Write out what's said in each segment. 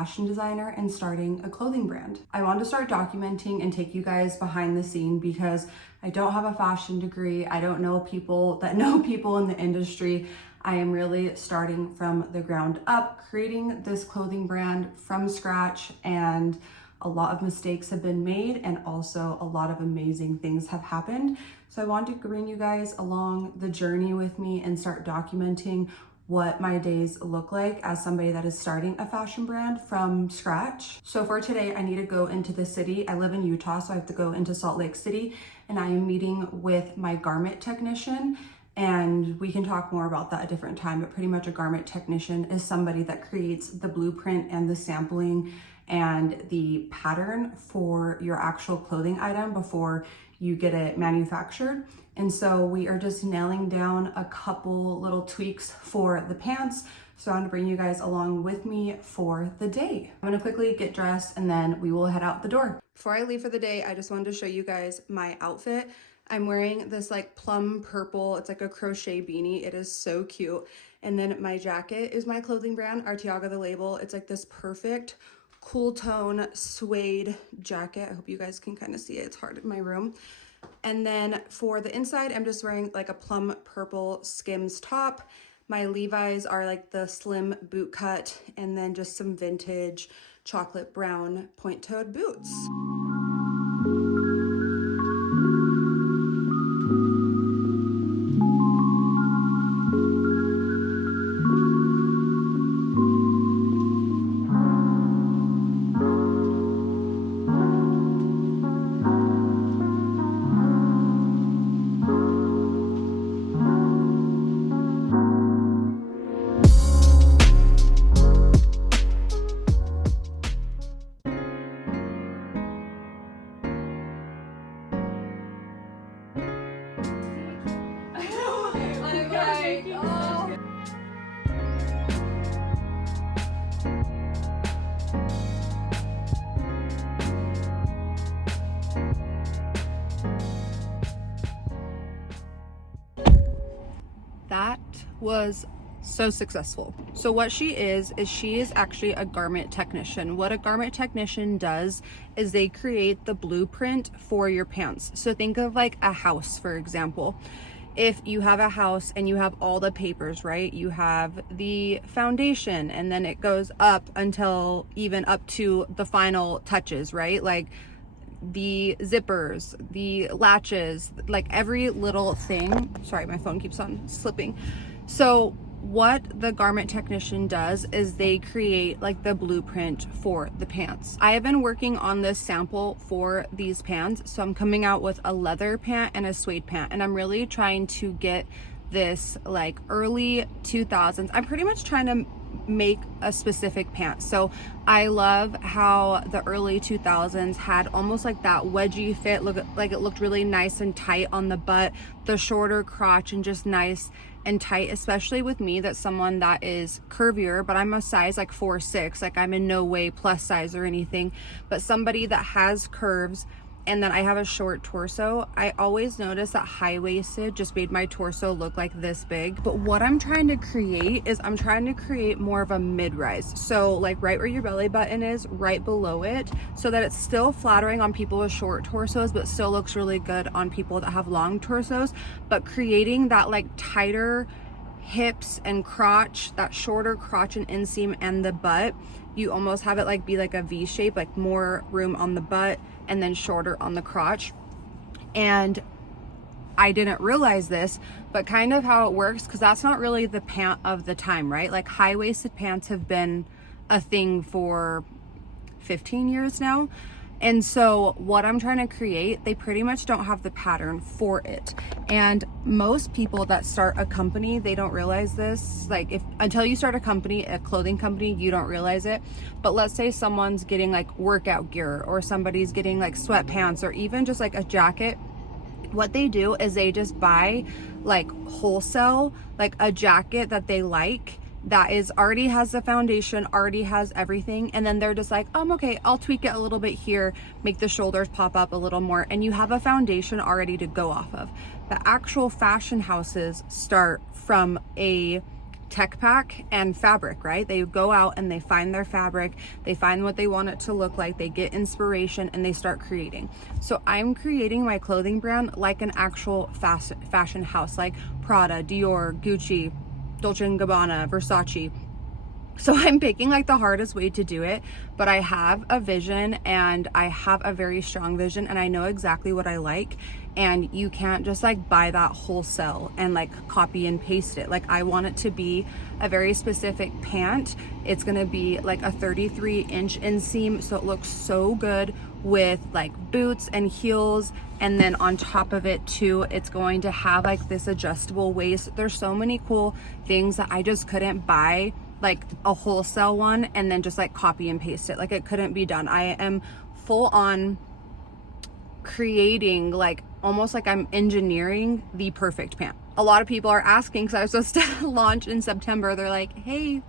fashion designer and starting a clothing brand. I wanted to start documenting and take you guys behind the scene because I don't have a fashion degree. I don't know people that know people in the industry. I am really starting from the ground up, creating this clothing brand from scratch, and a lot of mistakes have been made and also a lot of amazing things have happened. So I wanted to bring you guys along the journey with me and start documenting what my days look like as somebody that is starting a fashion brand from scratch. So for today, I need to go into the city. I live in Utah, so I have to go into Salt Lake City, and I am meeting with my garment technician. And we can talk more about that at a different time, but pretty much a garment technician is somebody that creates the blueprint and the sampling and the pattern for your actual clothing item before you get it manufactured. And so we are just nailing down a couple little tweaks for the pants. So I'm gonna bring you guys along with me for the day. I'm gonna quickly get dressed and then we will head out the door. Before I leave for the day, I just wanted to show you guys my outfit. I'm wearing this like plum purple, it's like a crochet beanie. It is so cute. And then my jacket is my clothing brand, Arteaga the Label. It's like this perfect cool tone suede jacket. I hope you guys can kind of see it. It's hard in my room. And then for the inside, I'm just wearing like a plum purple Skims top. My Levi's are like the slim boot cut, and then just some vintage chocolate brown point-toed boots. That was so successful. So what she is she is actually a garment technician. What a garment technician does is they create the blueprint for your pants. So think of like a house, for example. If you have a house and you have all the papers, right? You have the foundation, and then it goes up until even up to the final touches, right? Like the zippers, the latches, like every little thing. Sorry, my phone keeps on slipping. So what the garment technician does is they create like the blueprint for the pants. I have been working on this sample for these pants. So I'm coming out with a leather pant and a suede pant, and I'm really trying to get this like early 2000s. I'm pretty much trying to make a specific pant. So I love how the early 2000s had almost like that wedgie fit, look like it looked really nice and tight on the butt, the shorter crotch, and just nice and tight, especially with me, that's someone that is curvier, but I'm a size like 4'6", like I'm in no way plus size or anything, but somebody that has curves. And then I have a short torso. I always notice that high-waisted just made my torso look like this big. But what I'm trying to create is I'm trying to create more of a mid-rise. So like right where your belly button is, right below it, so that it's still flattering on people with short torsos, but still looks really good on people that have long torsos. But creating that like tighter hips and crotch, that shorter crotch and inseam and the butt, you almost have it like be like a V shape, like more room on the butt and then shorter on the crotch. And I didn't realize this, but kind of how it works, because that's not really the pant of the time, right? Like high-waisted pants have been a thing for 15 years now. And so what I'm trying to create, they pretty much don't have the pattern for it. And most people that start a company, they don't realize this. Like until you start a company, a clothing company, you don't realize it. But let's say someone's getting like workout gear, or somebody's getting like sweatpants, or even just like a jacket. What they do is they just buy like wholesale, like a jacket that they like, that is already has the foundation, already has everything, and then they're just like, okay, I'll tweak it a little bit here, make the shoulders pop up a little more, and you have a foundation already to go off of. The actual fashion houses start from a tech pack and fabric, right? They go out and they find their fabric, they find what they want it to look like, they get inspiration, and they start creating. So I'm creating my clothing brand like an actual fashion house, like Prada, Dior, Gucci, Dolce & Gabbana, Versace. So I'm picking like the hardest way to do it, but I have a vision, and I have a very strong vision, and I know exactly what I like. And you can't just like buy that wholesale and like copy and paste it. Like, I want it to be a very specific pant. It's gonna be like a 33-inch inseam, so it looks so good with like boots and heels. And then on top of it too, it's going to have like this adjustable waist. There's so many cool things that I just couldn't buy like a wholesale one and then just like copy and paste it. Like, it couldn't be done. I am full on creating, like almost like I'm engineering the perfect pant. A lot of people are asking, because I was supposed to launch in September, they're like, hey,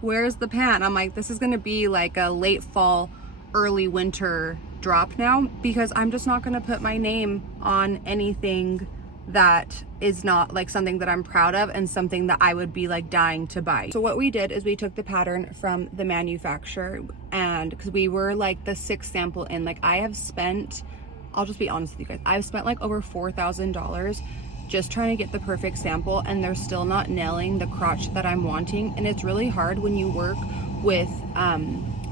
where's the pant? I'm like, this is gonna be like a late fall, early winter drop now, because I'm just not gonna put my name on anything that is not like something that I'm proud of and something that I would be like dying to buy. So what we did is we took the pattern from the manufacturer, and because we were like the 6th sample in, like I have spent, I'll just be honest with you guys, I've spent like over $4,000 just trying to get the perfect sample, and they're still not nailing the crotch that I'm wanting. And it's really hard when you work with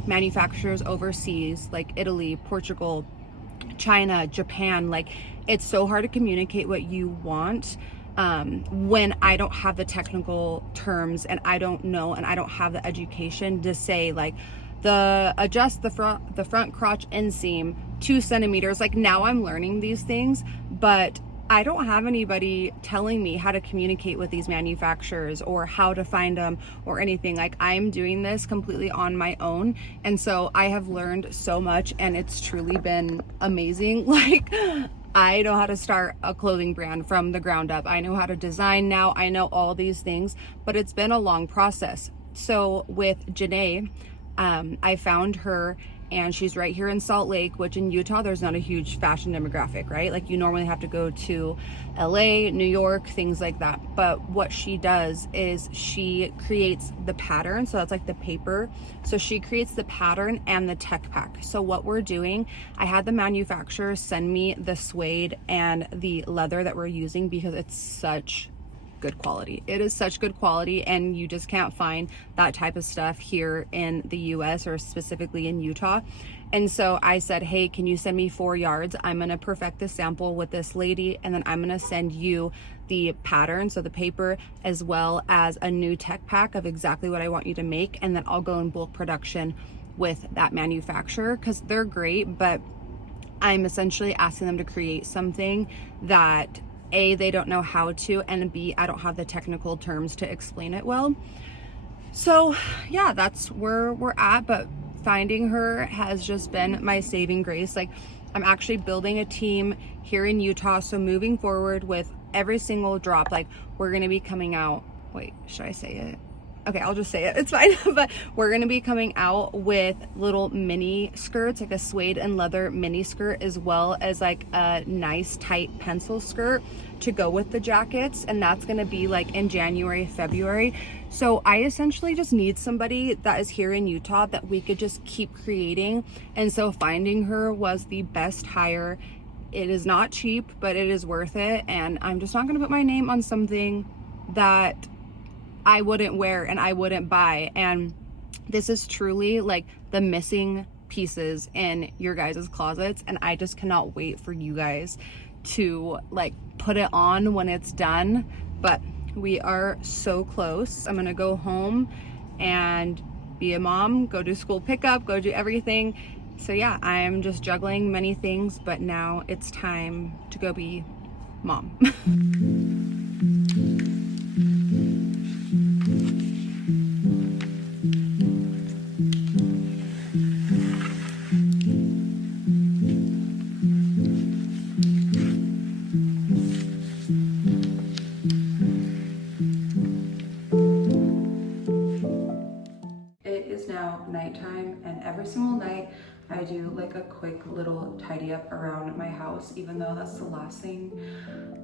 manufacturers overseas, like Italy, Portugal, China, Japan. Like, it's so hard to communicate what you want when I don't have the technical terms, and I don't know, and I don't have the education to say like adjust the front crotch inseam 2 centimeters. Like, now I'm learning these things, but I don't have anybody telling me how to communicate with these manufacturers or how to find them or anything. Like, I'm doing this completely on my own. And so I have learned so much, and it's truly been amazing. Like, I know how to start a clothing brand from the ground up. I know how to design now. I know all these things, but it's been a long process. So with Janae, I found her, and she's right here in Salt Lake, which in Utah, there's not a huge fashion demographic, right? Like, you normally have to go to LA, New York, things like that. But what she does is she creates the pattern. So that's like the paper. So she creates the pattern and the tech pack. So what we're doing, I had the manufacturer send me the suede and the leather that we're using, because it's such good quality. It is such good quality, and you just can't find that type of stuff here in the US, or specifically in Utah. And so I said, hey, can you send me 4 yards? I'm gonna perfect the sample with this lady, and then I'm gonna send you the pattern, so the paper, as well as a new tech pack of exactly what I want you to make, and then I'll go in bulk production with that manufacturer, because they're great, but I'm essentially asking them to create something that A, they don't know how to, and B, I don't have the technical terms to explain it well. So yeah, that's where we're at. But finding her has just been my saving grace. Like, I'm actually building a team here in Utah. So moving forward with every single drop, like, we're gonna be coming out, wait, should I say it? Okay, I'll just say it, it's fine. But we're gonna be coming out with little mini skirts, like a suede and leather mini skirt, as well as like a nice tight pencil skirt to go with the jackets. And that's gonna be like in January, February. So I essentially just need somebody that is here in Utah that we could just keep creating. And so finding her was the best hire. It is not cheap, but it is worth it. And I'm just not gonna put my name on something that I wouldn't wear and I wouldn't buy. And this is truly like the missing pieces in your guys' closets, and I just cannot wait for you guys to like put it on when it's done. But we are so close. I'm gonna go home and be a mom, go do school pickup, go do everything. So yeah, I'm just juggling many things, but now it's time to go be mom. Nighttime, and every single night I do like a quick little tidy up around my house, even though that's the last thing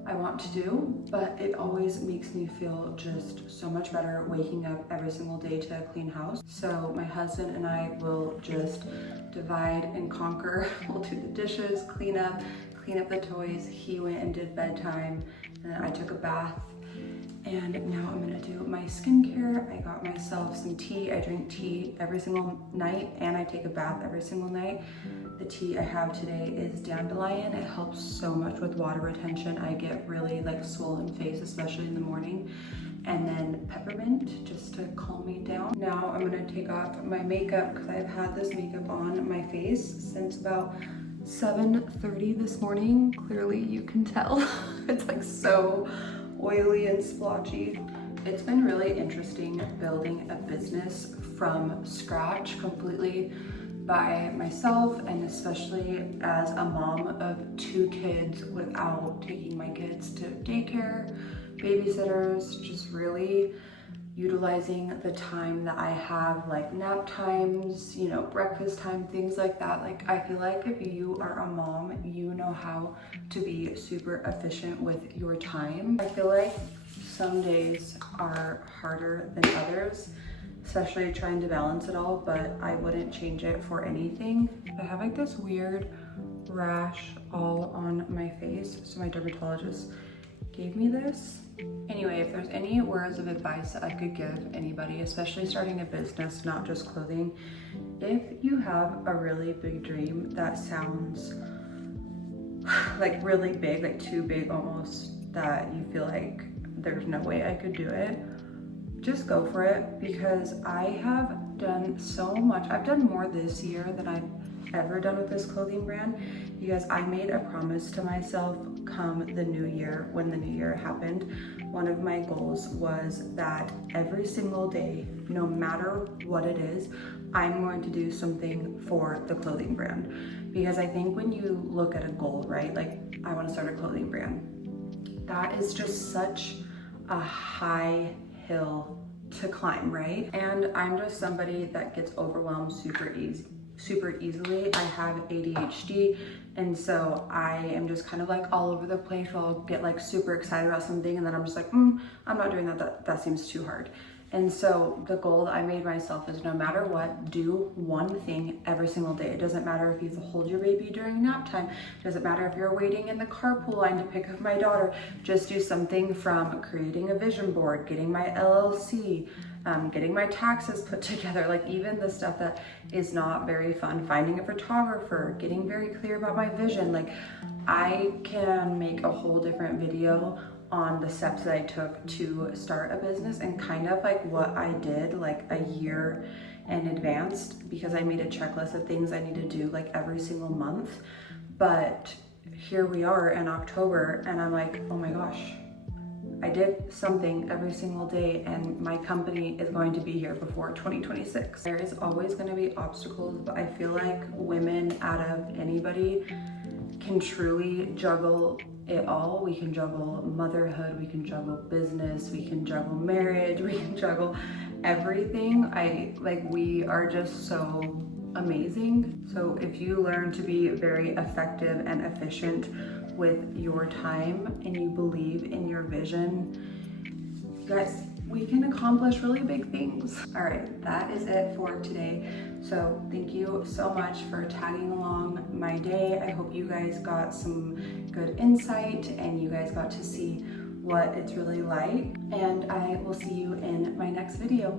I want to do, but it always makes me feel just so much better waking up every single day to a clean house. So my husband and I will just divide and conquer. We'll do the dishes, clean up the toys. He went and did bedtime, and then I took a bath. And now I'm gonna do my skincare. I got myself some tea. I drink tea every single night, and I take a bath every single night. The tea I have today is dandelion. It helps so much with water retention. I get really like swollen face, especially in the morning. And then peppermint, just to calm me down. Now I'm gonna take off my makeup because I've had this makeup on my face since about 7:30 this morning. Clearly you can tell. It's like so oily and splotchy. It's been really interesting building a business from scratch completely by myself, and especially as a mom of 2 kids without taking my kids to daycare, babysitters, just really utilizing the time that I have, like nap times, you know, breakfast time, things like that. Like, I feel like if you are a mom, you know how to be super efficient with your time. I feel like some days are harder than others, especially trying to balance it all, but I wouldn't change it for anything. I have like this weird rash all on my face, so my dermatologist gave me this. Anyway, if there's any words of advice that I could give anybody, especially starting a business, not just clothing, if you have a really big dream that sounds like really big, like too big almost, that you feel like there's no way I could do it, just go for it, because I have done so much. I've done more this year than I've ever done with this clothing brand, because I made a promise to myself come the new year. When the new year happened, one of my goals was that every single day, no matter what it is, I'm going to do something for the clothing brand. Because I think when you look at a goal, right, like I want to start a clothing brand, that is just such a high hill to climb, right? And I'm just somebody that gets overwhelmed super easily. I have ADHD, and so I am just kind of like all over the place. I'll get like super excited about something, and then I'm just like, I'm not doing that. That seems too hard. And so the goal that I made myself is, no matter what, do one thing every single day. It doesn't matter if you have to hold your baby during nap time. It doesn't matter if you're waiting in the carpool line to pick up my daughter. Just do something, from creating a vision board, getting my LLC, getting my taxes put together, like even the stuff that is not very fun, finding a photographer, getting very clear about my vision. Like, I can make a whole different video on the steps that I took to start a business, and kind of like what I did like a year in advance, because I made a checklist of things I need to do like every single month. But here we are in October, and I'm like, oh my gosh, I did something every single day, and my company is going to be here before 2026. There is always going to be obstacles, but I feel like women out of anybody can truly juggle it all. We can juggle motherhood, we can juggle business, we can juggle marriage, we can juggle everything. We are just so amazing. So if you learn to be very effective and efficient with your time, and you believe in your vision, guys, we can accomplish really big things. All right, that is it for today. So thank you so much for tagging along my day. I hope you guys got some good insight, and you guys got to see what it's really like. And I will see you in my next video.